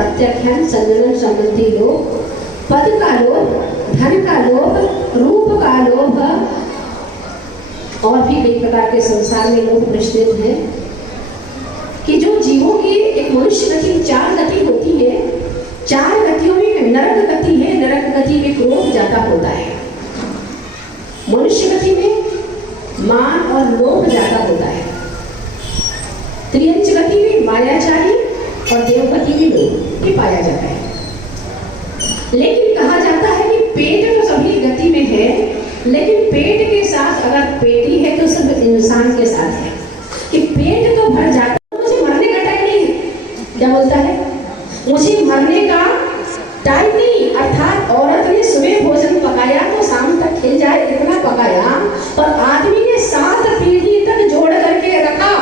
प्रत्याख्यान, संगठन संबंधी लोभ, पद का लोभ, धन का लोभ, रूप का लोभ और भी कई प्रकार के संसार में लोग प्रचलित हैं कि जो जीवों की एक मनुष्य गति 4 गति होती है। 4 गतियों में एक नरक गति है। नरक गति में क्रोध ज्यादा होता है। मनुष्य गति में मान और लोभ ज्यादा होता है। त्रियंच गति में मायाचारी और देवगति में लोभ ये पाया जाता है। लेकिन कहा जाता है कि पेट तो सभी गति में है, लेकिन पेट के साथ अगर पेटी है तो सब इंसान के साथ है कि पेट तो भर जाता है, मुझे मरने का टाइम नहीं है। क्या बोलता है? मुझे मरने का टाइम नहीं। अर्थात औरत ने सुबह भोजन पकाया तो शाम तक खिल जाए इतना पकाया, पर आदमी ने 7 पीढ़ी तक जोड़ करके रखा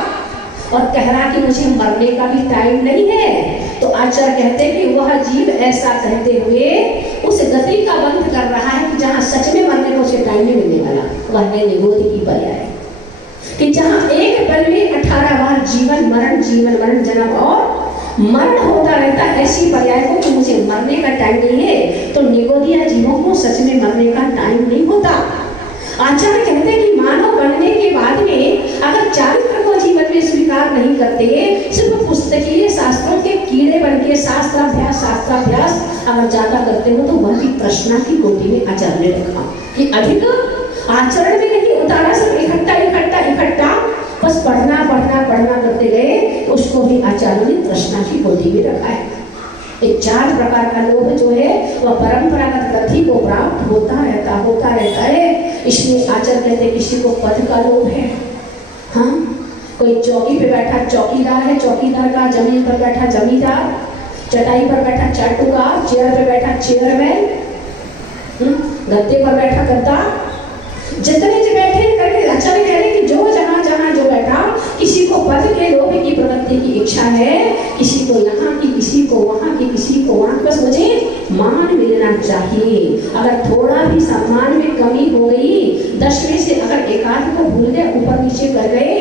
और कह रहा कि मुझे मरने का भी टाइम नहीं है। तो आचार्य कहते हैं कि वह जीव ऐसा कहते हुए उस गति का बंध कर रहा है कि जहाँ सच में मरने को उसे टाइम नहीं मिलने वाला। वह है निगोद की पर्याय कि जहाँ एक पल में 18 बार जीवन मरण जन्म और मरण होता रहता है, ऐसी पर्याय को कि मुझे मरने का टाइम नहीं है। तो निगोदिया जीवों को सच में मरने का टाइम नहीं होता। आचार्य कहते हैं कि मानव बनने के बाद में अगर चारित्र को जीवन में स्वीकार नहीं करते, सिर्फ पुस्तकीय शास्त्रों के कीड़े बन के शास्त्राभ्यास अगर ज्यादा करते हो तो वह भी प्रश्न की कोटि में आचार्य ने रखा कि अधिक आचरण में नहीं उतारा, सिर्फ इकट्ठा बस पढ़ना करते गए, उसको भी आचार्य ने प्रश्न की कोटि में रखा है। ये 4 प्रकार का लोभ जो है वह परंपरागत गति को प्राप्त होता रहता है। इसमें आचार्य कहते हैं किसी को पद का लोभ है। हाँ, कोई चौकी पे बैठा चौकीदार है, चौकीदार का, जमीन पर बैठा जमींदार, चटाई पर बैठा चाटुकार, चेयर पे बैठा चेयरमैन, गद्दे पर बैठा गद्दा, जितने जो बैठे करके आचार्य कह रहे कि जो जहाँ जो बैठा, किसी को पद के लोभ की प्रवृत्ति की इच्छा है, किसी को यहाँ की, किसी को वहाँ की, किसी को वहाँ, बस मुझे मान मिलना चाहिए। अगर थोड़ा भी सम्मान में कमी हो गई, 10 में से अगर एकाध को भूल गए, ऊपर नीचे कर गए।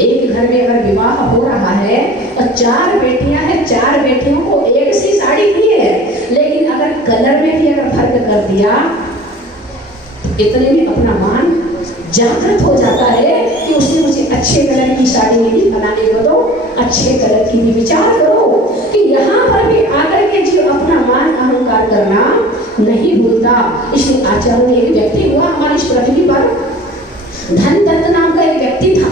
एक घर में अगर विवाह हो रहा है और 4 बेटियां हैं, 4 बेटियों को एक सी साड़ी दी है, लेकिन अगर कलर में भी अगर फर्क कर दिया, इतने में अपना मान जागृत हो जाता है कि उसने मुझे अच्छे कलर की साड़ी मिली, बनाने को दो, अच्छे कलर की भी विचार करो कि यहाँ पर भी आकर के जो अपना मान अहंकार करना नहीं भूलता। इसलिए आचार्य ने एक व्यक्ति हुआ हमारी इस पृथ्वी पर, धनदत्त नाम का एक व्यक्ति था।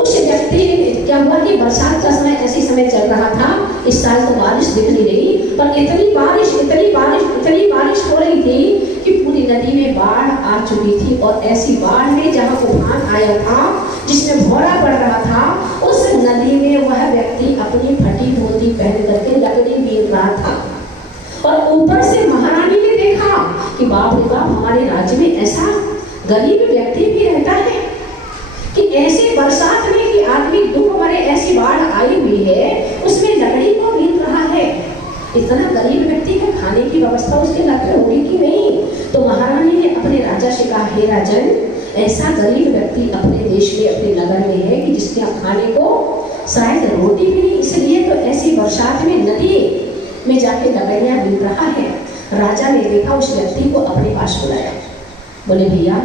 उस व्यक्ति क्या हुआ कि बरसात का समय ऐसी समय चल रहा था, इस साल तो बारिश दिख नहीं रही, पर इतनी बारिश हो रही थी कि पूरी नदी में बाढ़ आ चुकी थी। और ऐसी बाढ़ में जहाँ तूफान आया था, जिसमें भौरा पड़ रहा था, उस नदी में वह व्यक्ति अपनी फटी धोती पहन करके लकड़ी बीन रहा था। और ऊपर से महारानी ने देखा कि बाप रे बाप, हमारे राज्य में ऐसा गरीब व्यक्ति भी रहता है कि ऐसे बरसात में कि आदमी डूब मरे, ऐसी बाढ़ आई हुई है, उसमें लकड़ी को बीन रहा है। इतना गरीब व्यक्ति का खाने की व्यवस्था उसके घर पे होगी कि नहीं? तो महारानी ने अपने राजा से कहा, हे राजन, ऐसा गरीब व्यक्ति अपने देश में, अपने नगर में है कि जिसके खाने को शायद रोटी भी नहीं, इसलिए तो ऐसी बरसात में नदी में जाके लकड़ियां बीन रहा है। राजा ने देखा, उस व्यक्ति को अपने पास बुलाया। बोले, भैया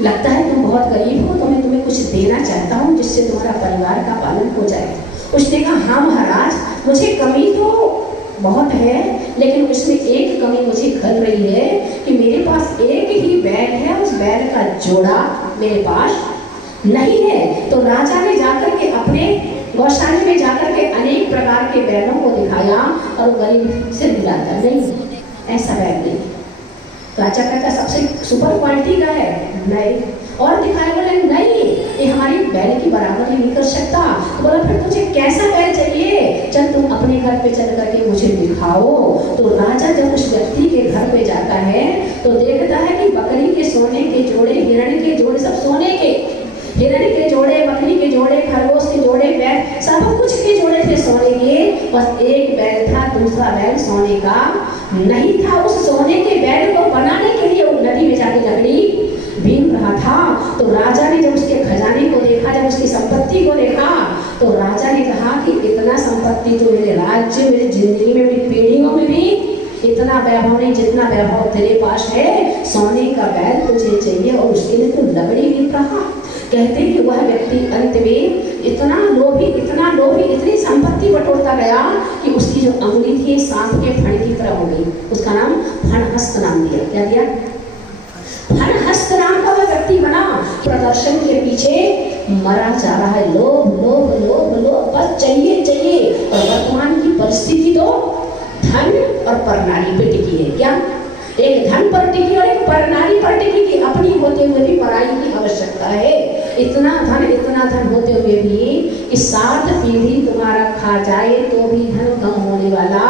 लगता है तुम बहुत गरीब हो, तो मैं तुम्हें कुछ देना चाहता हूँ जिससे तुम्हारा परिवार का पालन हो जाए। उसने कहा, हाँ महाराज, मुझे कमी तो बहुत है, लेकिन उसमें एक कमी मुझे खल रही है कि मेरे पास एक ही बैल है, उस बैल का जोड़ा मेरे पास नहीं है। तो राजा ने जाकर के अपने गौशाला में जाकर के अनेक प्रकार के बैलों को दिखाया और गरीब से दिलाता, नहीं ऐसा बैल नहीं। राजा कहता सबसे सुपर क्वालिटी का है, नहीं। और दिखाया, बोले नहीं, ये हमारी बैल की बराबरी नहीं कर सकता। तो बोला, फिर तुझे कैसा बैल चाहिए? चल तुम अपने घर पे चल करके मुझे दिखाओ। तो राजा जब उस व्यक्ति के घर पे जाता है तो देखता है कि बकरी के सोने के जोड़े, हिरण के जोड़े, सब सोने के, हिरण के जोड़े, बकरी के जोड़े, खरगोश के जोड़े, बैल, सब कुछ के जोड़े थे सोने के। बस एक बैल था, दूसरा बैल सोने का नहीं था। उस सोने के बैल को बनाने के लिए वो नदी में जाके लकड़ी बीन रहा था। तो राजा ने जब उसके खजाने को देखा, जब उसकी संपत्ति को देखा, तो राजा ने कहा कि इतना संपत्ति तो मेरे राज्य, मेरी जिंदगी में, मेरी पीढ़ियों में भी इतना वैभव नहीं जितना वैभव तेरे पास है। सोने का बैल तुझे चाहिए और उसके लिए तो लकड़ी भी रहा। कहते कि वह व्यक्ति अंत में इतना लोभी, इतनी संपत्ति बटोरता गया कि उसकी जो अंगुली थी सांप के फण की तरह हो गई। उसका नाम फणहस्त नाम दिया। क्या दिया? फणहस्त नाम का वह व्यक्ति बना। प्रदर्शन के पीछे मरा जा रहा है। लोभ लोभ लोभ लोभ, बस चाहिए चाहिए। और वर्तमान की परिस्थिति तो धन और परनारी पे टिकी है। क्या? एक धन पर टिकी और एक परनारी पर टिकी कि अपनी होते हुए भी पराई की आवश्यकता है। इतना धन होते हुए भी कि 7 पीढ़ी तुम्हारा खा जाए तो भी धन कम होने वाला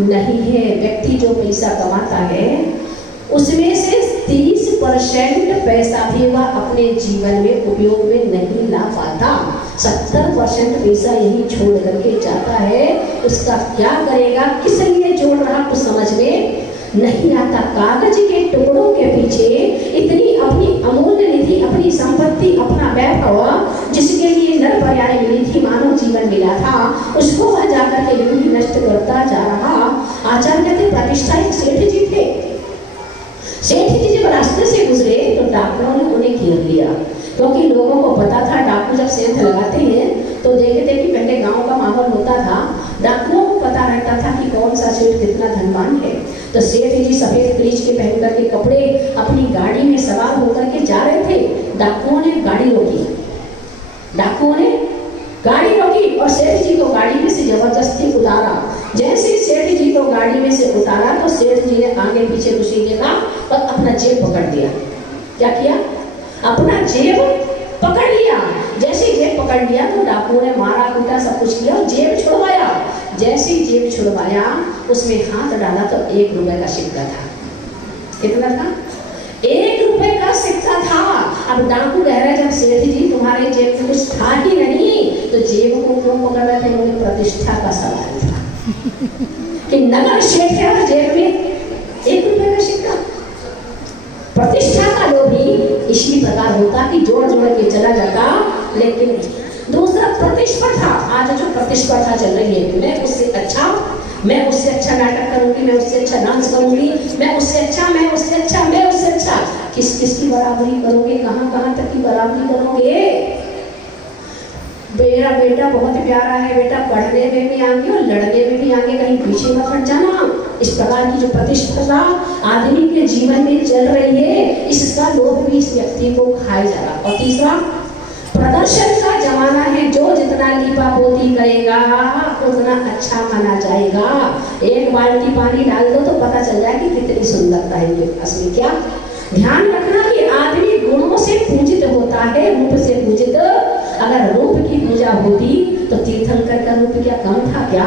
नहीं है। व्यक्ति जो पैसा कमाता है उसमें से 30% पैसा भी वह अपने जीवन में उपयोग में नहीं ला पाता। 70% पैसा यही छोड़ करके जाता है। उसका क्या करेगा, किस लिए जोड़ रहा कुछ समझ में नहीं आता। कागज के टुकड़ों के पीछे इतनी अपनी अमूल्य निधि, अपनी संपत्ति, अपना वैभव जिसके लिए नर पर्याय मिली थी, मानव जीवन मिला था, उसको वह जाकर के यूं ही नष्ट करता जा रहा। आचार्य थे प्रतिष्ठा एक सेठ जी थे। सेठ जी जब रास्ते से गुजरे तो डाकुओं ने उन्हें घेर लिया, क्योंकि लोगों को पता था डाकू जब सेंध लगाते हैं तो देखते कि पहले गांव का माहौल होता था, डाकुओं को पता रहता था कि कौन सा सेठ कितना धनवान है। तो सेठ जी सफेद क्रीच के पहन करके कपड़े अपनी गाड़ी में सवार होकर के जा रहे थे। डाकुओं ने गाड़ी रोकी और सेठ जी को गाड़ी में से जबरदस्ती उतारा। जैसे ही सेठ जी को गाड़ी में से उतारा तो सेठ जी ने आगे पीछे कुछ नहीं देखा और अपना जेब पकड़ लिया। क्या किया? अपना जेब पकड़ लिया। जैसे जेब पकड़ लिया तो डाकुओं ने मारा कूटा सब कुछ किया और जेब छुड़वाया। जैसे ही जेब छुड़वाया उसमें हाथ डाला तो 1 रुपए का सिक्का था। कितना था? 1 रुपए का सिक्का था। अब डाकू कह रहे जब सेठ जी तुम्हारे जेब में कुछ था ही नहीं तो जेब को क्यों पकड़ रहे थे? उन्हें प्रतिष्ठा का सवाल था कि नगर सेठ है और जेब में 1 रुपए का सिक्का। प्रतिष्ठा का लोभी इसी प्रकार होता कि जोड़ के चला जाता। लेकिन दूसरा प्रतिस्पर्धा। आज जो प्रतिस्पर्धा चल रही है, मैं उससे अच्छा नाटक करूंगी, मैं उससे अच्छा डांस करूंगी, मैं उससे अच्छा किसकी बराबरी करोगे? कहां तक की बराबरी करोगे? मेरा बेटा बहुत प्यारा है, बेटा पढ़ने में भी आगे और लड़ने में भी आगे, कहीं पीछे मत हट जाना। इस प्रकार की जो प्रतिस्पर्धा आदमी के जीवन में चल रही है, इसका लोभ भी इस व्यक्ति को खाए जा रहा। और तीसरा, प्रदर्शन का जमाना है। जो जितना लीपा पोती करेगा उतना अच्छा माना जाएगा। 1 बाल्टी पानी डाल दो तो पता चल जाए कि कितनी सुंदरता है ये। असली क्या ध्यान रखना कि आदमी गुणों से पूजित होता है, रूप से पूजित। अगर रूप की पूजा होती तो तीर्थंकर का रूप क्या कम था क्या?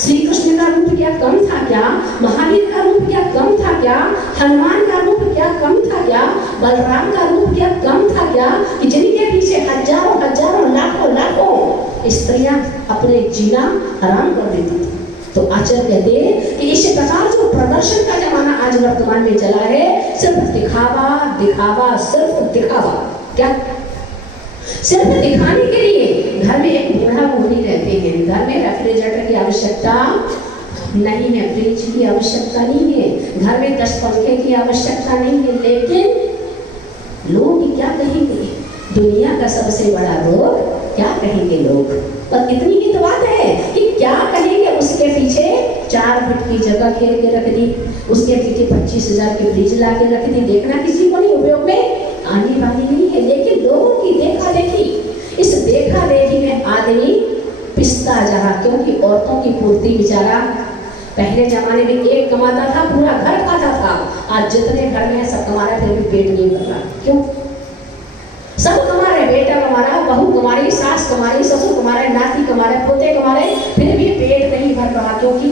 श्री कृष्ण का रूप क्या कम था क्या? महावीर का रूप क्या कम था क्या? हनुमान का रूप क्या कम था क्या? बलराम का रूप क्या कम था क्या? कि जिनके पीछे हजारों लाखों स्त्रियां अपने जीना हराम कर देती थी। तो आचार्य कहते हैं कि इस प्रकार जो प्रदर्शन का जमाना आज वर्तमान में चला है, सिर्फ दिखावा, सिर्फ दिखावा। क्या? सिर्फ दिखाने के लिए घर में एक बूढ़ा बूढ़ी रहते हैं, घर में रेफ्रिजरेटर की आवश्यकता नहीं है, फ्रिज की आवश्यकता नहीं है, घर में 10 पंखे की आवश्यकता नहीं है। लेकिन लोग क्या कहेंगे? दुनिया का सबसे बड़ा रोग क्या कहेंगे लोग? पर इतनी ही तो बात है कि क्या कहेंगे। उसके पीछे 4 फीट की जगह घेर के रख दी, उसके पीछे 25,000 की फ्रिज ला के रख दी। देखना किसी को नहीं उपयोग में आने वाली नहीं है। लेकिन लोगों की देखा देखी, इस देखा देखी में आदमी पिसता जा रहा, क्योंकि औरतों की पूर्ति बेचारा पहले जमाने में एक कमाता था, पूरा घर खाता था। आज जितने घर में सब कमा रहे, फिर भी पेट नहीं भर रहा। क्यों? सब कमा रहे, बेटा कमा रहा, बहू कमा रही, सास कमा रही, ससुर कमा रहे, नाती कमा रहे, पोते कमा रहे, फिर भी पेट नहीं भर रहा। क्योंकि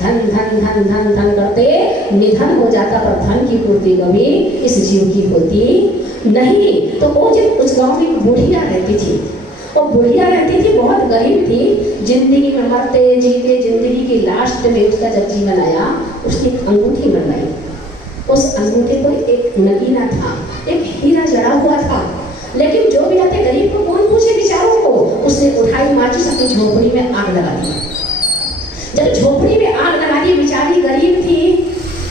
धन धन धन धन धन करते निधन हो जाता, पर धन की पूर्ति कभी इस जीव की होती नहीं। तो वो जब उस गांव में बुढ़िया रहती थी, वो बुढ़िया रहती थी, बहुत गरीब थी, जिंदगी में मरते जीते जिंदगी की लास्ट में उसका जब जीवन आया, उसने एक अंगूठी बनवाई। उस अंगूठे पर एक नगीना था, एक हीरा जड़ा हुआ था। लेकिन जो भी आते गरीब को कौन पूछे बेचारों को उसने उठाई माचिस अपनी झोपड़ी में आग लगा दी। जब झोपड़ी में आग लगा दी, बेचारी गरीब थी,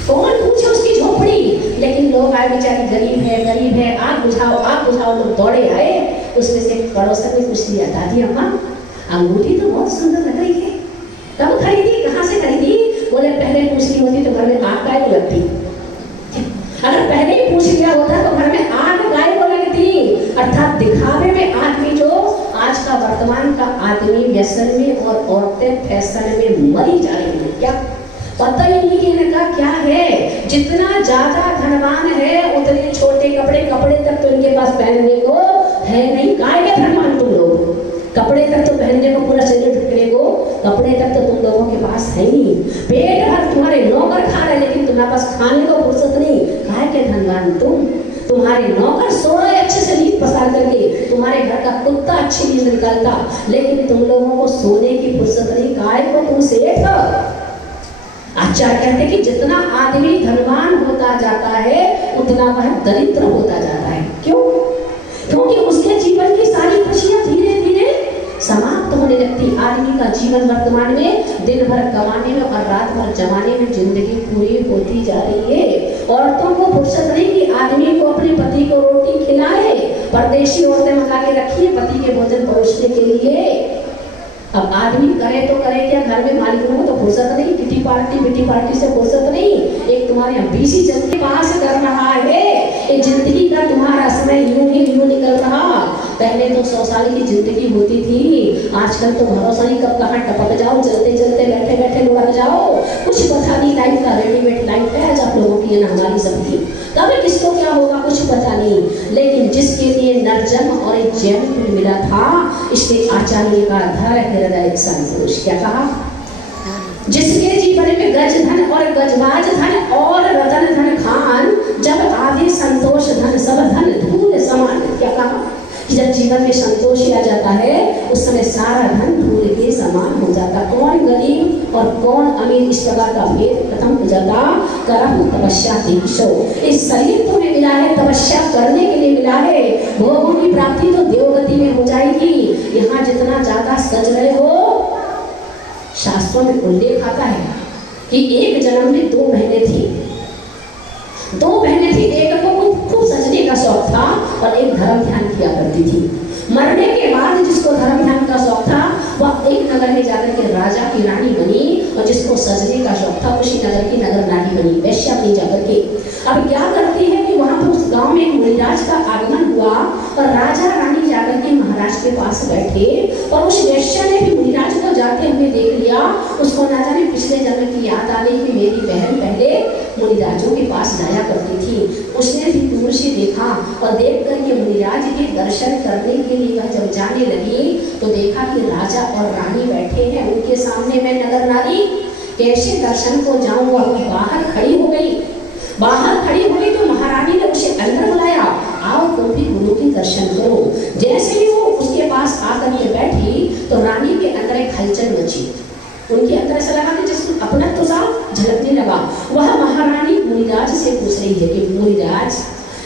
कौन पूछे उसकी झोपड़ी, लेकिन लोग आए, बेचारी गरीब है, आग बुझाओ, लोग दौड़े आए। उसमें से पड़ोसन ने पूछ लिया, दादी अम्मा अंगूठी तो बहुत सुंदर लग रही है, कब खरीदी, कहाँ से खरीदी? बोले पहले पूछ ली होती तो घर में आग काहे को लगती, अगर पहले ही पूछ लिया होता तो घर में आग काहे को लगती। अर्थात दिखावे में आदमी, जो आज का वर्तमान का आदमी व्यसन में और औरतें फैशन में मरी जा रही है, क्या पता ही नहीं कि इनका क्या है। जितना ज्यादा धनवान है उतने छोटे कपड़े तक तो इनके पास पहनने को है नहीं। काहे के धनवान तुम लोग, कपड़े तक तो पहनने को, पूरा शरीर ढकने को कपड़े तक तो तुम लोगों के पास है नहीं। पेट भर तुम्हारे नौकर खा रहे, लेकिन तुम्हारे पास खाने को फुर्सत नहीं। काहे के धनवान तुम, तुम्हारे नौकर सो रहे अच्छे से नींद पसार करके, तुम्हारे घर का कुत्ता अच्छी नींद निकालता, लेकिन तुम लोगों को सोने की फुर्सत नहीं। काहे को तुम सेठ हो। आचार्य कहते कि जितना आदमी धनवान होता जाता है उतना वह दरिद्र होता जाता है। क्यों? क्योंकि उसके जीवन की सारी खुशियां धीरे धीरे समाप्त होने लगती। आदमी का जीवन वर्तमान में दिन भर कमाने में और रात भर जमाने में जिंदगी पूरी होती जा रही है। औरतों को फुर्सत नहीं कि आदमी को अपने पति को रोटी खिलाए, परदेशी औरतें मंगा के रखी है पति के भोजन परोसने के लिए। अब आदमी करे तो करे क्या, घर में मालिकों को तो फुर्सत नहीं, किटी पार्टी से फुर्सत नहीं। एक तुम्हारे यहाँ बीसी जन के पास कर रहा है, एक जिंदगी का तुम्हारा समय यूं निकल रहा। पहले तो 100 साल की जिंदगी होती थी, आजकल तो भरोसा नहीं कब कहाँ टपक जाओ, चलते चलते बैठे लुढ़क जाओ। कुछ पता नहीं, लाइफ का रेडीमेड लाइफ है आज आप लोगों की, हमारी सबकी। कब किसको क्या होगा कुछ पता नहीं, लेकिन जिसके लिए नरजन्म और एक जन्म मिला था, इसलिए आचार्य का धर हृदय संतोष। क्या कहा? जिसके जीवन में गज धन और गजबाज धन और रतन धन खान, जब आदि संतोष धन सब धन धूल समान। क्या कहा? जब जीवन में संतोष आ जाता है उस समय सारा धन धूल के समान हो जाता। कौन गरीब और कौन अमीर, इस प्रकार का भेद खत्म हो जाता। करम तपस्या दीक्षो, इस शरीर तुम्हें मिला है तपस्या करने के लिए मिला है। भोगों की प्राप्ति तो देवगति में हो जाएगी। यहाँ जितना ज्यादा सज रहे हो, शास्त्रों में उल्लेख आता है कि एक जन्म में 2 बहनें थी। एक को खूब सजने का शौक था और एक धर्म ध्यान किया करती थी। मरने के बाद जिसको धर्म ध्यान का शौक था वह एक नगर में जाकर के राजा की रानी बनी, और जिसको सजने का शौक था उसी नगर की नगर रानी बनी, वैश्या बनी जाकर के। अब क्या करती है कि वहां पर उस गांव में एक मुनिराज का आगमन हुआ और राजा रानी जाकर के महाराज के पास बैठे, और उस वैश्या ने भी मुनिराज को जाते हुए देख लिया। उसको ना जाने पिछले जन्म की याद आ गई कि मेरी बहन पहले मुनिराजों के पास जाया करती थी। उसने भी दूर से देखा और देख करके मुनिराज के दर्शन करने के लिए वह जब जाने लगी तो देखा कि राजा और रानी बैठे हैं, उनके सामने मैं नगर नारी कैसे दर्शन को जाऊं। वह बाहर खड़ी हो गई तो महारानी ने उसे अंदर बुलाया, आओ तुम भी गुरु के दर्शन करो। जैसे ही वो उसके पास आकर के बैठी तो रानी के अंदर एक हलचल मची। उनके अंदर ऐसा लगा कि जिसको अपना तो साफ झलकने लगा। वह महारानी मुनिराज से पूछ रही है कि मुनिराज,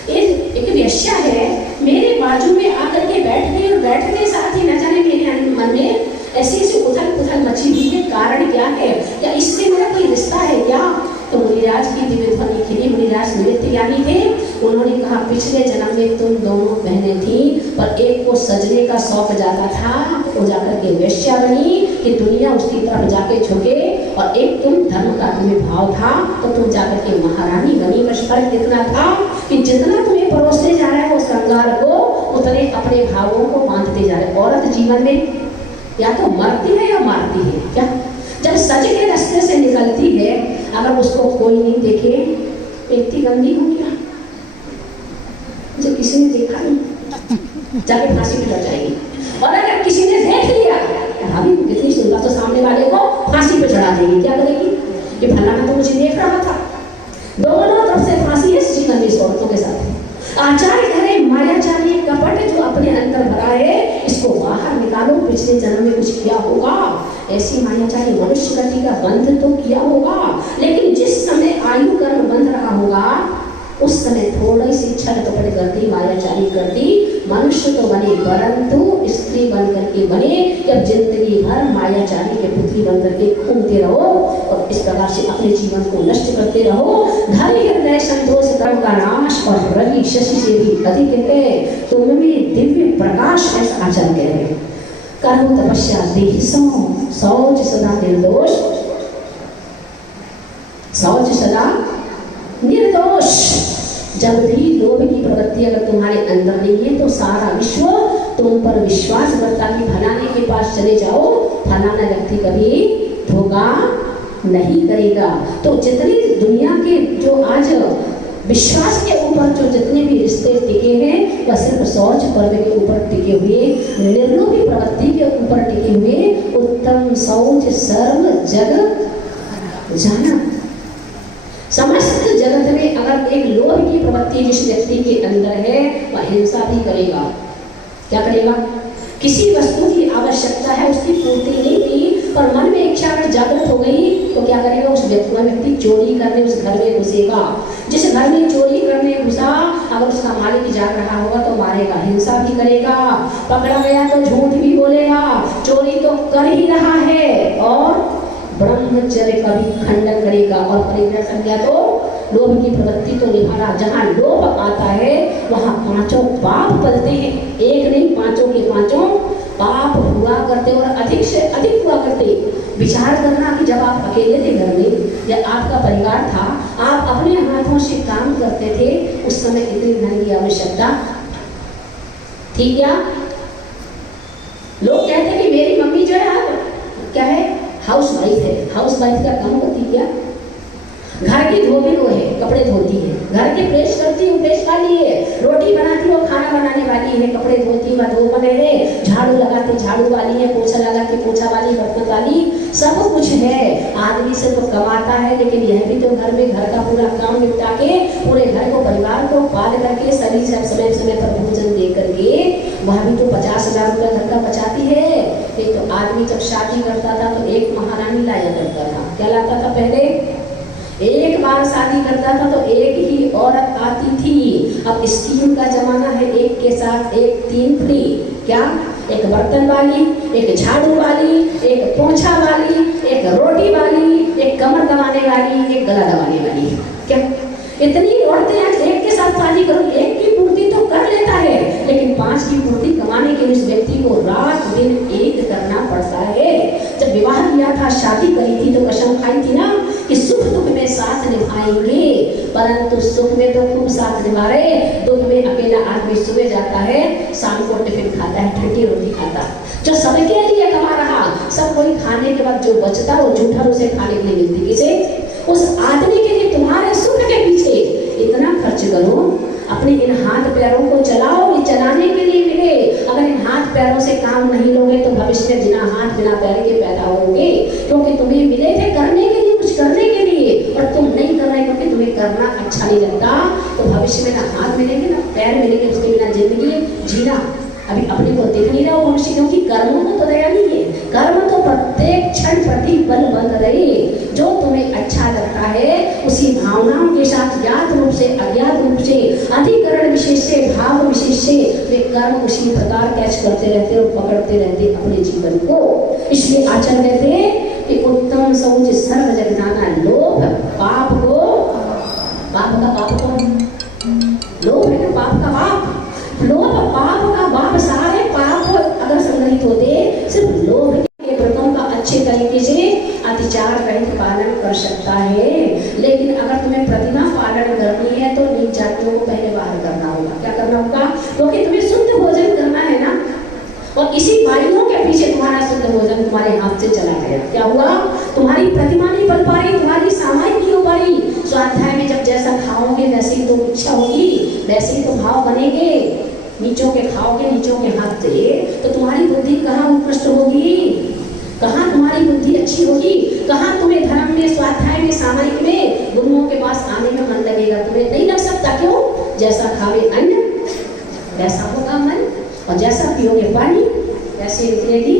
एक वैश्या है मेरे बाजू में आकर के बैठ गई, और बैठने के साथ ही न जाने मेरे मन में ऐसी उथल पुथल मची हुई है, कारण क्या है? क्या इससे मेरा कोई रिश्ता है क्या? तो मुनिराज की दिव्य ध्वनि खिली। मुनिराज निमित्त ज्ञानी थे। उन्होंने कहा पिछले जन्म में तुम दोनों बहनें थी, पर एक को सजने का शौक जाता था, वो जाकर के वैश्या बनी कि दुनिया उसकी तरफ जाके झुके, और एक तुम धर्म का तुम्हें भाव था तो तुम जाकर के महारानी बनी। बस फर्क इतना था कि जितना तुम्हें परोसते जा रहे हो उस कंगाल को, उतने अपने भावों को बांधते जा रहे। औरत जीवन में या तो मरती है या मारती है। क्या? जब सच के रास्ते से निकलती है, अगर उसको कोई नहीं देखे, इतनी गंदी हो क्या? जो किसी ने देखा नहीं जाके फांसी पे चढ़ जाएगी, और अगर किसी ने देख लिया भाभी कितनी सुंदर, तो सामने वाले को फांसी पे चढ़ा देगी। क्या करेगी कि फलाना तो मुझे देख रहा था। दोनों तरफ से फांसी है जीवन में इस औरतों के साथ। आचार्य कह रहे मायाचारी कपट जो अपने अंदर भरा है इसको बाहर निकालो। पिछले जन्म में कुछ किया होगा, ऐसी मायाचारी मनुष्य गति का बंध तो किया होगा, लेकिन जिस समय आयु कर्म बंध रहा होगा उस समय थोड़ी सी छल कपट कर दी, मायाचारी कर दी, मनुष्य तो बने परंतु स्त्री बन करके बने। जब जिंदगी भर मायाचारी के पुत्री बन करके घूमते रहो और इस प्रकार से अपने जीवन को नष्ट करते रहो, धैर्य हृदय संतोष कर्म का नाश और रवि शशि से भी अधिक है तुम में दिव्य प्रकाश ऐसा आचरण कह रहे। कर्म तपस्या देहि शौच सदा निर्दोष, शौच सदा निर्दोष। जब भी लोभ की प्रवृत्ति अगर तुम्हारे अंदर नहीं है तो सारा विश्व तुम पर विश्वास करता कि फलाने के पास चले जाओ, फलाना व्यक्ति कभी धोखा नहीं करेगा। तो जितनी दुनिया के जो आज विश्वास के ऊपर जो जितने भी रिश्ते टिके हैं वह सिर्फ शौच पर्व के ऊपर टिके हुए, निर्लोभी प्रवृत्ति के ऊपर टिके हुए। उत्तम शौच सर्व जग जाना। समस्त जगत में अगर एक लोभ की प्रवृत्ति जिस व्यक्ति के अंदर है वह हिंसा भी करेगा। क्या करेगा? किसी वस्तु की आवश्यकता है, उसकी पूर्ति नहीं की पर मन में इच्छा अगर जागृत हो गई तो क्या करेगा? उस व्यक्ति चोरी करने उस घर में घुसेगा। जिस घर में चोरी करने घुसा अगर उसका मालिक जाग रहा होगा तो मारेगा, हिंसा भी करेगा, पकड़ा गया तो झूठ भी बोलेगा, चोरी तो कर ही रहा है और ब्रह्मचर्य का भी खंडन करेगा और परिग्रह संज्ञा तो लोभ की प्रवृत्ति तो निभाना। जहाँ लोभ आता है वहाँ पांचों पाप पलते हैं, एक नहीं पांचों के पांचों पाप हुआ करते और अधिक से अधिक हुआ करते। विचार करना कि जब आप अकेले थे घर में या आपका परिवार था, आप अपने हाथों से काम करते थे, उस समय इतनी धन की आवश्यकता थी क्या? लोग कहते हैं कि मेरी मम्मी जो है क्या है, हाउस वाइफ है। हाउस वाइफ का काम होती क्या? घर की धोबी वो है, कपड़े धोती है, घर की प्रेस करती है, प्रेस वाली है, रोटी बनाती है, खाना बनाने वाली है, कपड़े धोती है, धोपन है, झाड़ू लगाती झाड़ू वाली है, पोछा लगाती पोछा वाली, बर्तन वाली, सब कुछ है। आदमी सिर्फ कमाता है लेकिन यह भी तो घर में घर का पूरा काम निपटा के पूरे घर को परिवार को पाल करके सभी सब समय समय पर भोजन दे करके वह भी तो 50,000 रुपया घर का बचाती है। एक तो आदमी जब शादी करता था तो एक महारानी लाया करता था। क्या लाता था? पहले एक बार शादी करता था तो एक ही औरत आती थी। अब स्कीम का जमाना है, एक के साथ एक 3 फ्री। क्या? एक बर्तन वाली, एक झाड़ू वाली, एक पोंछा वाली, एक रोटी वाली, एक कमर दबाने वाली, एक गला दबाने वाली। क्या इतनी औरतें आज एक के साथ शादी करो? एक की पूर्ति तो कर लेता है लेकिन 5 की पूर्ति कमाने के लिए उस व्यक्ति को रात दिन एक करना पड़ता है। जब विवाह किया था, शादी करी थी तो कसम खाई थी ना कि सुख दुख में साथ निभाएंगे, परंतु सुख में तो खूब साथ निभा रहे, दुख में अकेला आदमी सुबह जाता है, शाम को टिफिन खाता है, ठंडी रोटी खाता। जो सबके लिए कमा रहा, सब कोई खाने के बाद जो बचता वो जूठा उसे खाने के लिए मिलती किसे? उस आदमी के लिए। तुम्हारे सुख के पीछे इतना खर्च करो, अपने इन हाथ पैरों को चलाओ, ये चलाने के लिए मिले। अगर इन हाथ पैरों से काम नहीं लोगे तो भविष्य में बिना हाथ बिना पैर के पैदा होंगे, क्योंकि तुम्हें मिले थे करने के लिए, कुछ करने के लिए, और तुम नहीं कर रहे क्योंकि तुम्हें करना अच्छा नहीं लगता। तो भविष्य में ना हाथ मिलेंगे ना पैर मिलेंगे, उसके बिना जिंदगी जीना अभी अपने को देख नहीं रहा हो मनुष्य, क्योंकि कर्मों में तो दया नहीं है। कर्म तो प्रत्येक क्षण प्रतिपल बंद रहे। जो तुम्हें अच्छा लगता है उसी भावनाओं के साथ ज्ञात रूप से अज्ञात रूप से अधिकरण विशेष से भाव विशेष से वे कर्म उसी प्रकार कैच करते रहते और पकड़ते रहते अपने जीवन को। इसलिए आचार्य कहते हैं कि उत्तम शौच सर्व जग जाना। लोभ पाप को, पाप का पाप कौन? लोभ है ना पाप का पाप। लोभ पाप का बाप। सारे पाप अगर संग्रहित होते सिर्फ लोभ के व्रतों का अच्छे तरीके से अतिचार रहित पालन कर सकता है। लेकिन अगर तुम्हें प्रतिमा पालन करनी है तो नीच जातियों को पहले बाहर करना होगा। क्या करना होगा? क्योंकि तुम्हें शुद्ध भोजन करना है ना, और इसी बाइयों के पीछे तुम्हारा शुद्ध भोजन तुम्हारे हाथ से चला गया। क्या हुआ? तुम्हारी प्रतिमा नहीं बन पाई, तुम्हारी सामायिक नहीं हो पाई। स्वाध्याय में जब जैसा खाओगे वैसे ही तो इच्छा होगी, वैसे ही तो भाव बनेंगे। नीचों के खाओगे नीचों के हाथ से तो तुम्हारी बुद्धि कहाँ उत्कृष्ट होगी, कहाँ तुम्हारी बुद्धि अच्छी होगी, कहाँ तुम्हें धर्म में स्वाध्याय में सामायिक में गुरुओं के पास आने में मन लगेगा? तुम्हें नहीं लग सकता। क्यों? जैसा खावे अन्न वैसा होगा मन, और जैसा पियोगे पानी वैसे निकलेगी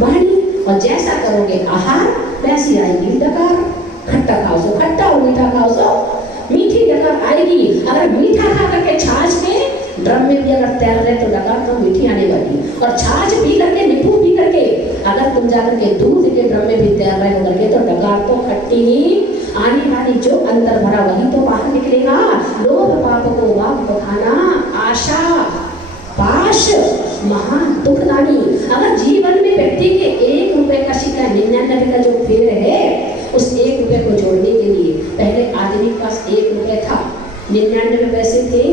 वाणी, और जैसा करोगे आहार वैसी आएगी डकार। खट्टा खाओ सो खट्टा और मीठा खाओ सो मीठी डकार आएगी। अगर मीठा खा करके छाछ के ड्रम में भी अगर तैर रहे तो डकार तो मीठी आने वाली, और छाछ पी करके, नींबू पी करके अगर तुम जाकर के दूध के ड्रम में भी तैर रहे हो करके तो डकार तो खट्टी ही आने वाली। जो अंदर भरा वही तो बाहर निकलेगा। लोभ पाप को वाप बखाना, आशा पाश महा दुखदानी। अगर जीवन में व्यक्ति के 1 रुपए का सिक्का 99 का जो फेर है, उस 1 रुपए को जोड़ने के लिए पहले आदमी के पास 1 रुपए था, 99 पैसे थे।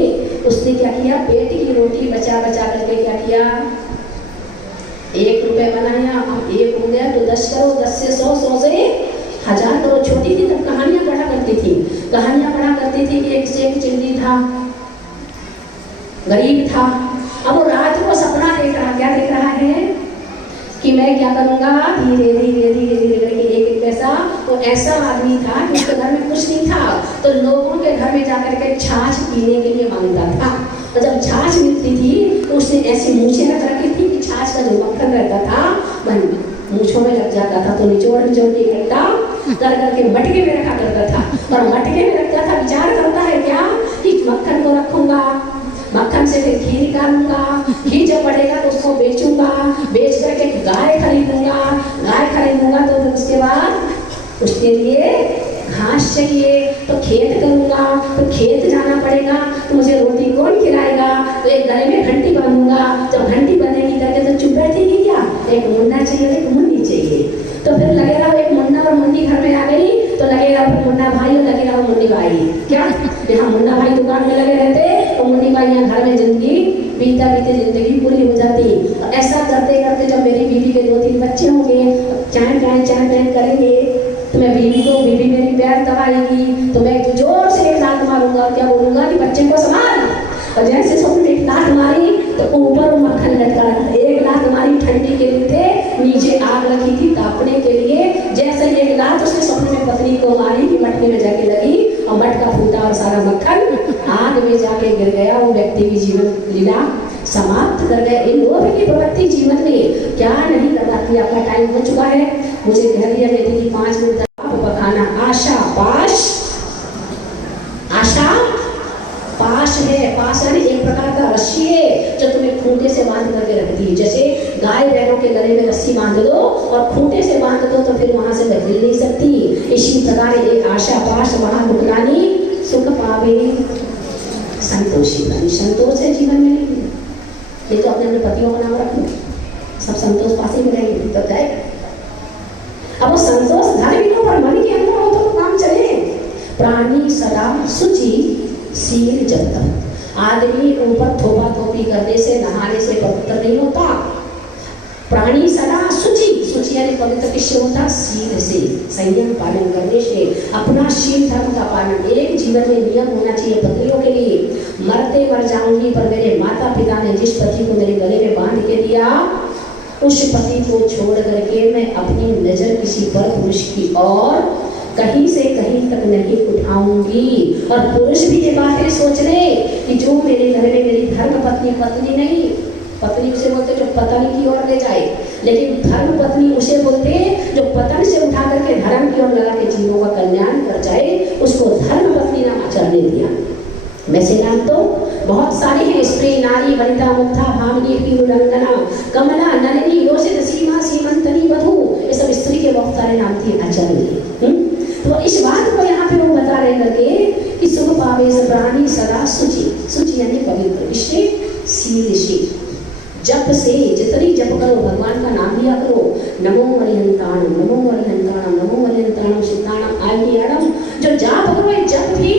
उसने क्या किया, पेट की रोटी बचा बचा करके क्या किया, 1 रुपए बनाया। अब 1 हो गया तो 10 करो, 10 से 100, 100 से 1000 करो। छोटी थी तब कहानियां पढ़ा करती थी, कहानियां पढ़ा करती थी कि एक से एक चिड़िया था, गरीब था। अब वो रात को सपना देख रहा, क्या देख रहा है कि मैं क्या करूंगा, धीरे धीरे धीरे धीरे करके एक एक पैसा। वो ऐसा आदमी था कि उसके घर में कुछ नहीं था, तो लोगों के घर में जाकर के छाछ पीने के लिए मांगता था। तो जब छाछ मिलती थी तो उसने ऐसी मूछें रख रखी थी कि छाछ का जो मक्खन रहता था मूछों में लग जाता था, तो निचोड़ निचोड़ के इकट्ठा कर करके मटके में रखा करता था। और मटके में रखता था, विचार करता है क्या कि मक्खन को रखूंगा, मक्खन से फिर घी निकालूंगा, घी जब बढ़ेगा तो उसको बेचूंगा, बेच करके गाय खरीदूंगा, गाय खरीदूंगा तो फिर उसके बाद उसके लिए घास चाहिए, तो खेत करूंगा, तो खेत जाना पड़ेगा, तो मुझे रोटी कौन खिलाएगा, तो एक गले में घंटी बांधूंगा। जब घंटी बंधेगी करके तो चुप बैठेगी क्या, एक मुन्ना चाहिए, एक मुन्नी चाहिए। तो फिर लगेगा एक मुन्ना और मुन्नी घर में आ गई तो लगेगा फिर मुन्ना भाई और लगेगा वो मुन्नी भाई। क्या यहाँ मुन्ना भाई दुकान में लगे रहते तो मुन्नी भाई यहाँ घर में जिंदगी बीता बीते जिंदगी पूरी हो जाती। ऐसा करते करते जब मेरी बीवी के 2-3 बच्चे होंगे, चाय प्यान करेंगे, तो मैं बीवी को, बीवी मेरी पैर दबाएगी तो मैं जोर से एक लात मारूंगा, क्या बोलूंगा कि बच्चे को संभाल। और जैसे सबने एक लात मारी तो ऊपर मक्खन लटका रहा, एक लात मारी ठंडी के लिए, नीचे आग रखी थी तापने के लिए। जैसे एक लात उसने सपने में पत्नी को मारी कि मटके में जाके लगी और मटका फूटा और सारा मक्खन आग में जाके गिर गया। वो व्यक्ति की जीवन लीला समाप्त कर गए। इन लोभ की प्रवृत्ति जीवन में क्या नहीं लगाती। आपका टाइम हो चुका है, मुझे कह दिया गया कि 5 मिनट बखाना। आशा पाश, आशा पाश है, पाश यानी एक प्रकार का रस्सी है जो तुम्हें खूंटे से बांध करके रखती है। जैसे गाय बैलों के गले में रस्सी बांध दो और खूंटे से बांध दो तो फिर वहां से हिल नहीं सकती। इसी प्रकार एक आशा पाश वहां दुखलानी, सुख पावे संतोषी बनी। संतोष है जीवन में, ये तो अपने अपने पतियों का नाम रख लो, सब संतोष पासी में रहेंगे तो क्या। अब वो संतोष धन भी हो पर मन के अंदर हो तो काम चले। प्राणी सदा शुचि शील जब तक। आदमी ऊपर थोपा थोपी करने से, नहाने से पवित्र नहीं होता। प्राणी सदा शुचि, शुचि यानी पवित्र किससे होता, शील से, संयम पालन करने से, अपना शील धर्म का पालन। एक जीवन में नियम होना चाहिए पत्नियों के लिए, मरते मर जाऊंगी पर मेरे माता पिता ने जिस पति को मेरे गले में बांध के दिया उस पति को छोड़ करके मैं अपनी नजर किसी पर पुरुष की और कहीं से कहीं तक नहीं उठाऊंगी। और पुरुष भी ये बातें सोच ले कि जो मेरे घर में मेरी धर्म पत्नी, पत्नी नहीं, पत्नी उसे बोलते जो पतन की ओर ले जाए, लेकिन धर्म पत्नी उसे बोलते जो पतन से उठा करके धर्म की ओर लगा के जीवों का कल्याण कर जाए, उसको धर्म पत्नी नाम आचरण दिया। वैसे नाम तो बहुत सारे हैं, स्त्री नारी वनिता मुग्धा भामिनी पीरुलंघना कमला नलिनी योषित सीमा सीमंतनी वधू, ये सब स्त्री के बहुत सारे नाम थे आचरण। तो इस बात को यहाँ पे वो बता रहे करके कि सुख पावे प्राणी सदा शुचि, शुचि यानी पवित्र, इससे शील से, जप से जितनी जप करो भगवान का नाम लिया करो। नमो अरिहंताणम नमो अरिहंताणम नमो अरिहंताणम सिद्धाणम आलियाणम। जो जाप करो ये जप भी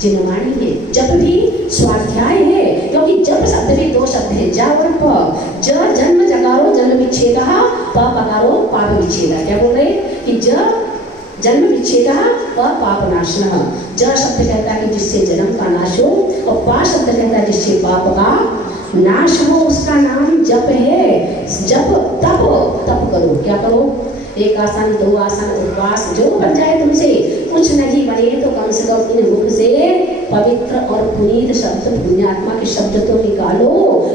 जिनवाणी है, जप भी स्वाध्याय है, क्योंकि जप शब्द भी 2 शब्द है, ज और प। ज जन्म जगारो जन्म विच्छेद, प पगारो पाप विच्छेद। क्या बोल रहे कि ज जन्म विच्छेद व पाप नाशनः। ज शब्द कहता है कि जिससे जन्म का नाश हो, और पा शब्द कहता है जिससे पाप का नाश हो। उसका नाम जप है। जप तप करो, क्या करो, 1 आसन 2 आसन उपवास जो बन जाए तुमसे, कुछ नहीं बने तो कम से कम इन मुख से पवित्र और पुनीत शब्द, पुण्यात्मा के शब्द तो निकालो।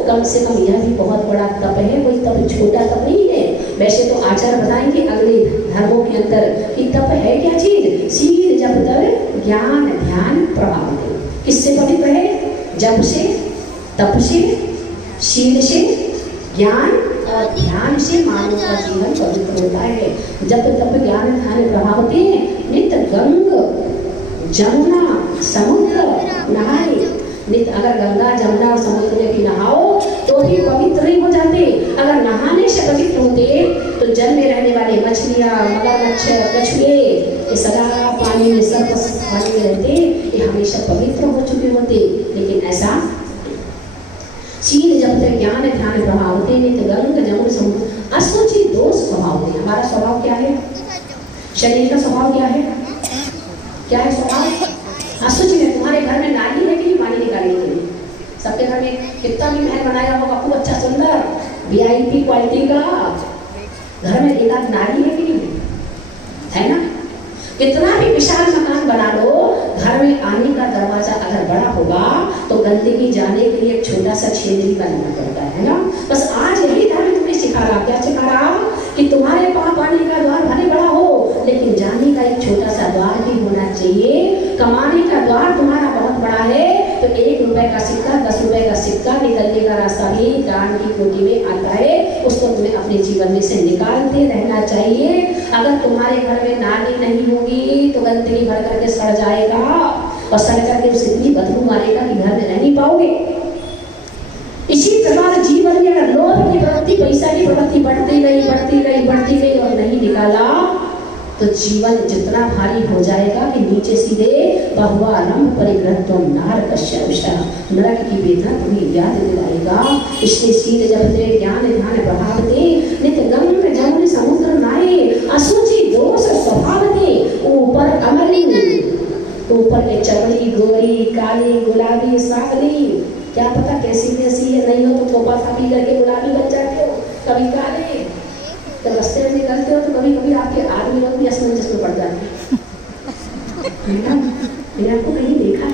कम से कम यह भी बहुत बड़ा तप है, कोई तप छोटा तप नहीं है। वैसे तो आचार्य बताएंगे अगले धर्मों के अंदर कि तप है क्या चीज, शील जप तप ज्ञान ध्यान प्रभावते। किससे पवित्र है? जप से, तप से, शील से, ज्ञान और ध्यान से मानव का जीवन पवित्र होता है। जब तप ज्ञान ध्यान प्रभावते नित्य गंग जमुना समुद्र नहाए। नित्य अगर गंगा जमुना और समुद्र में भी नहाओ तो भी पवित्र नहीं हो जाते। अगर नहाने से पवित्र होते तो जल में रहने वाले मछलियाँ, मगरमच्छ, कछुए ये सदा पानी में, सब पानी में रहते, ये हमेशा पवित्र हो चुके होते। लेकिन ऐसा शील जपते ज्ञान ध्यान प्रभावते नित्य गंग जमुन समुद्र असुचि दोष स्वभावते। हमारा स्वभाव क्या है? शरीर का स्वभाव क्या है? क्या है स्वभाव? असुचि है। तुम्हारे घर में नाली है कि नहीं पानी निकालने के लिए? सबके घर में कितना भी महल बनाया होगा, खूब अच्छा सुंदर VIP क्वालिटी का, घर में एक आध नाली है कि नहीं है ना? कितना भी विशाल मकान बना लो, घर में आने का दरवाजा अगर बड़ा होगा तो गंदगी जाने के लिए एक छोटा सा छेद भी बनाना पड़ता है ना? बस आज यही धर्म तुम्हें सिखा रहा, क्या सिखा रहा कि तुम्हारे पास आने का द्वार भले बड़ा हो लेकिन जाने का एक छोटा सा द्वार भी होना चाहिए। कमाने का द्वार तुम्हारा बहुत बड़ा है तो 1 रुपए का सिक्का, 10 रुपए का सिक्का निकलने का रास्ता भी दान की कोटि में आता है। उसको तुम्हें अपने जीवन में से निकालते रहना चाहिए। अगर तुम्हारे घर में नाली नहीं होगी तो गंदगी भर करके सड़ जाएगा और सड़ करके उसे इतनी बदबू मारेगा कि घर में रह नहीं पाओगे। इसी प्रकार जीवन में अगर लोभ की प्रवृत्ति, पैसा की प्रवृत्ति बढ़ती गई और नहीं निकाला तो जीवन जितना भारी हो जाएगा कि नीचे सीधे बहुआरंभ परिग्रह नारकश्य नरक की वेदना तुम्हें याद दिलाएगा। इसलिए शील जपते ज्ञान ध्यान प्रभावते नित्य गंग जमुन समुद्र नाये असुचि दोष स्वभावते। ऊपर अमली, ऊपर के चमड़ी गोरी काली गुलाबी सावली, क्या पता कैसी कैसी है, नहीं हो तो थोपा थापी करके गुलाबी बन जाते हो, कभी काले। जब रास्ते में निकलते हो तो कभी कभी आपके आदमी लोग भी असमंजस में पड़ जाते हैं। मैंने आपको कहीं देखा है,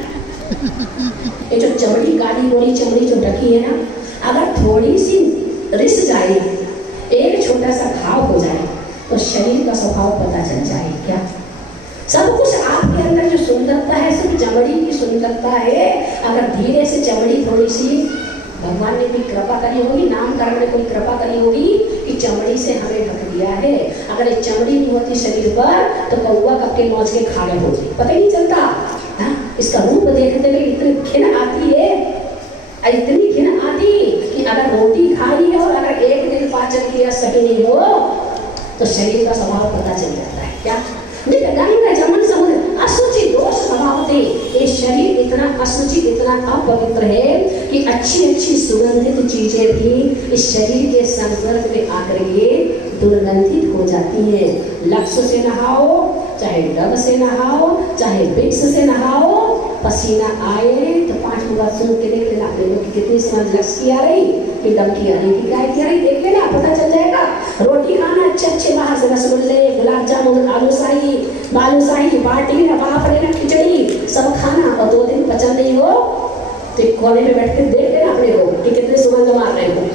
ये जो चमड़ी काली गोरी चमड़ी जो ढकी है ना, अगर थोड़ी सी रिस जाए, एक छोटा सा घाव हो जाए तो शरीर का स्वभाव पता चल जाए। क्या सब कुछ आपके अंदर जो सुंदरता है सिर्फ चमड़ी की सुंदरता है। अगर धीरे से चमड़ी थोड़ी सी भगवान ने भी कृपा करी होगी, नामकरण में कोई कृपा करी होगी कि चमड़ी से हमें ढक दिया है। अगर ये चमड़ी नहीं होती शरीर पर तो कौवा कब के नौच के खा गए होते, पता ही नहीं चलता। हाँ? इसका रूप देखते हुए इतनी घिन आती है, इतनी घिन आती कि अगर रोटी खाई है और अगर एक दिन पाचन क्रिया सही नहीं हो तो शरीर का स्वभाव पता चल जाता है। क्या गंगा जमुन समुद्र असुचि दोष स्वभावते। ये शरीर इतना असुचि, इतना अपवित्र है कि अच्छी अच्छी सुगंधित चीजें भी इस शरीर के संपर्क में आकर के दुर्गंधित हो जाती है। लक्ष्य से नहाओ, चाहे डब से नहाओ, चाहे विक्स से नहाओ, पसीना आए तो 5 बार सुन के देख लेना अपने लोग की कितनी समझ लक्ष्य की आ रही कि डब की आ रही कि गाय की आ रही, देख लेना पता चल जाएगा। रोटी खाना अच्छे अच्छे बाहर से रसगुल्ले, गुलाब जामुन, आलूशाही, बालूशाही, बाटी, बाफले, खिचड़ी सब खाना और 2 दिन पचन नहीं हो तो कोने में बैठ के देख लेना अपने लोग कि कितने सुगंध मार रहे हो,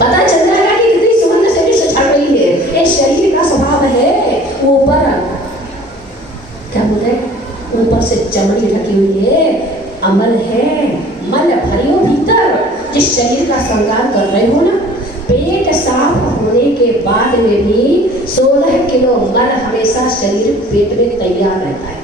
पता चल जाएगा कि कितनी सुगंध शरीर से छड़ रही है। ये शरीर का स्वभाव है। ऊपर क्या बोलते हैं, ऊपर से चमड़ी ढकी हुई है, अमल है, मन भरियो भीतर। जिस शरीर का श्रृंगार कर रहे हो ना, पेट साफ होने के बाद में भी 16 किलो मल हमेशा शरीर पेट में तैयार रहता है।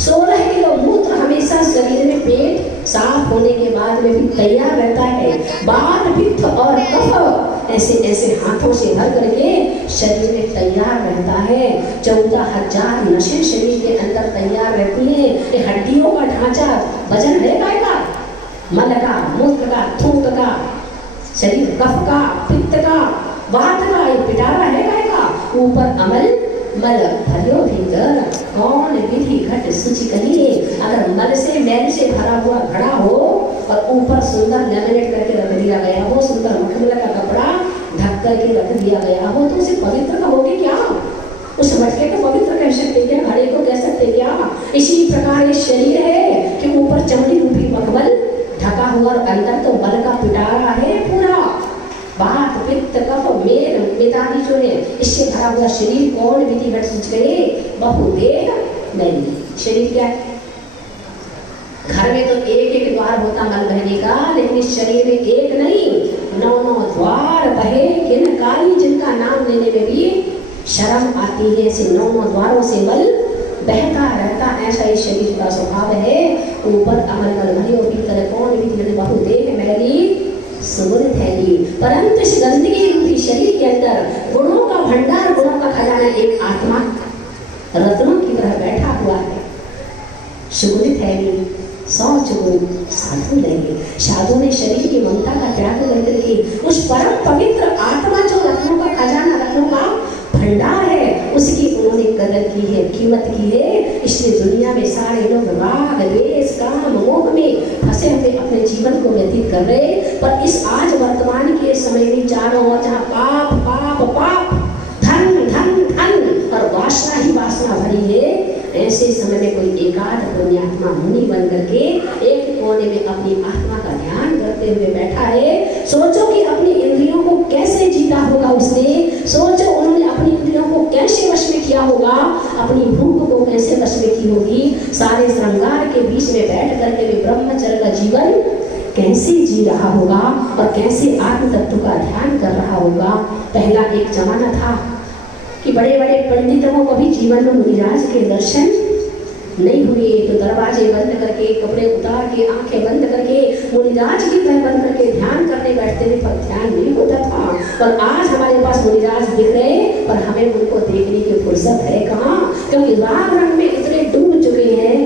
16 किलो मूत्र हमेशा शरीर में पेट साफ होने के बाद में भी तैयार रहता है। बात पित्त और कफ ऐसे ऐसे हाथों से भर करके शरीर में तैयार रहता है। 14,000 नसें शरीर के अंदर तैयार रहती हैं। ये हड्डियों का ढांचा वजन है काय का, मल का, मूत्र का, थूक का, शरीर कफ का, पित्त का, वात का, ये पिटारा है काय का। ऊपर अमल मल भरियो भीतर कौन विधि घट सूचि कहिए। अगर मल से मैल से भरा हुआ घड़ा हो और ऊपर सुंदर लेमिनेट करके रख दिया गया हो, सुंदर मखमल का कपड़ा ढक करके रख दिया गया हो तो उसे पवित्र कहोगे क्या? उस मटके को पवित्र कह सकते क्या? घड़े को कह सकते क्या? इसी प्रकार ये शरीर है कि ऊपर चमड़ी रूपी मखमल ढका हुआ और अंदर तो मल का पिटारा है पूरा। बात पित्त कफ मेल मितादी जो है इससे भरा हुआ शरीर कौन विधि घट सूझ गए। बहुदेह नहीं, शरीर क्या है? घर में तो एक एक द्वार होता मल बहने का, लेकिन इस शरीर में एक नहीं 9 द्वार बहे किन काई, जिनका नाम लेने में भी शर्म आती है। ऐसे 9 द्वारों से मल बहता रहता, ऐसा इस शरीर का स्वभाव है। ऊपर अमल मल भरी और भीतर कौन भी बहु देह मैली सुगुन थैली, परंतु इस गंदगी रूपी शरीर के अंदर गुणों का भंडार, गुणों का खजाना एक आत्मा रत्नों की तरह बैठा हुआ है। सुगुन थैली 100 चुगुन साधु लेंगे। साधु ने शरीर की ममता का त्याग करके उस परम पवित्र आत्मा जो रत्नों का खजाना, रत्नों का भंडार है, उसकी उन्होंने कदर की है, कीमत की है। इसलिए दुनिया में सारे लोग राग द्वेष काम मोह में फंसे हुए अपने जीवन को व्यतीत कर रहे। पर इस आज वर्तमान के समय में चारों ओर जहाँ पाप पाप पाप, धन धन धन और वासना ही वासना भरी है, ऐसे समय में कोई एकाध पुण्यात्मा मुनि बन करके एक कोने में अपनी आत्मा का ध्यान करते हुए बैठा है। सोचो कि अपनी इंद्रियों को कैसे जीता होगा उसने, सोचो उन्होंने अपनी इंद्रियों को कैसे वश में किया होगा, अपनी भूख को कैसे वश में की होगी, सारे श्रृंगार के बीच में बैठ करके भी ब्रह्मचर्य का जीवन कैसे जी रहा होगा और कैसे आत्म तत्व का ध्यान कर रहा होगा। पहला एक जमाना था कि बड़े बड़े पंडितों को भी जीवन में मुनिराज के दर्शन नहीं हुए, तो दरवाजे बंद करके, कपड़े उतार के, आंखें बंद करके, मुनिराज की तरह बंद करके ध्यान करने बैठते थे, पर ध्यान नहीं होता था। और आज हमारे पास मुनिराज दिख रहे, पर हमें उनको देखने की फुर्सत है कहाँ, क्योंकि राग रंग में इतने डूब चुके हैं।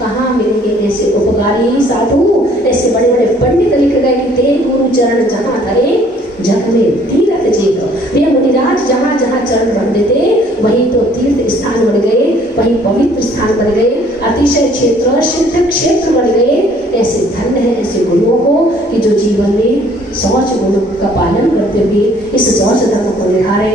कहाँ मिलेंगे ऐसे उपकारी साधु, ऐसे बड़े बड़े पंडित लिख गए कि तेरे गुरु चरण जहाँ धरे जग में तीर्थ जेग। ये मुनिराज जहाँ जहाँ चरण बन देते वही तो तीर्थ स्थान बन गए, वही पवित्र स्थान बन गए, अतिशय क्षेत्र सिद्ध क्षेत्र बन गए। ऐसे धन्य है ऐसे गुरुओं को कि जो जीवन में 100 गुणों का पालन करते हुए इस 100 धर्म को निहारे।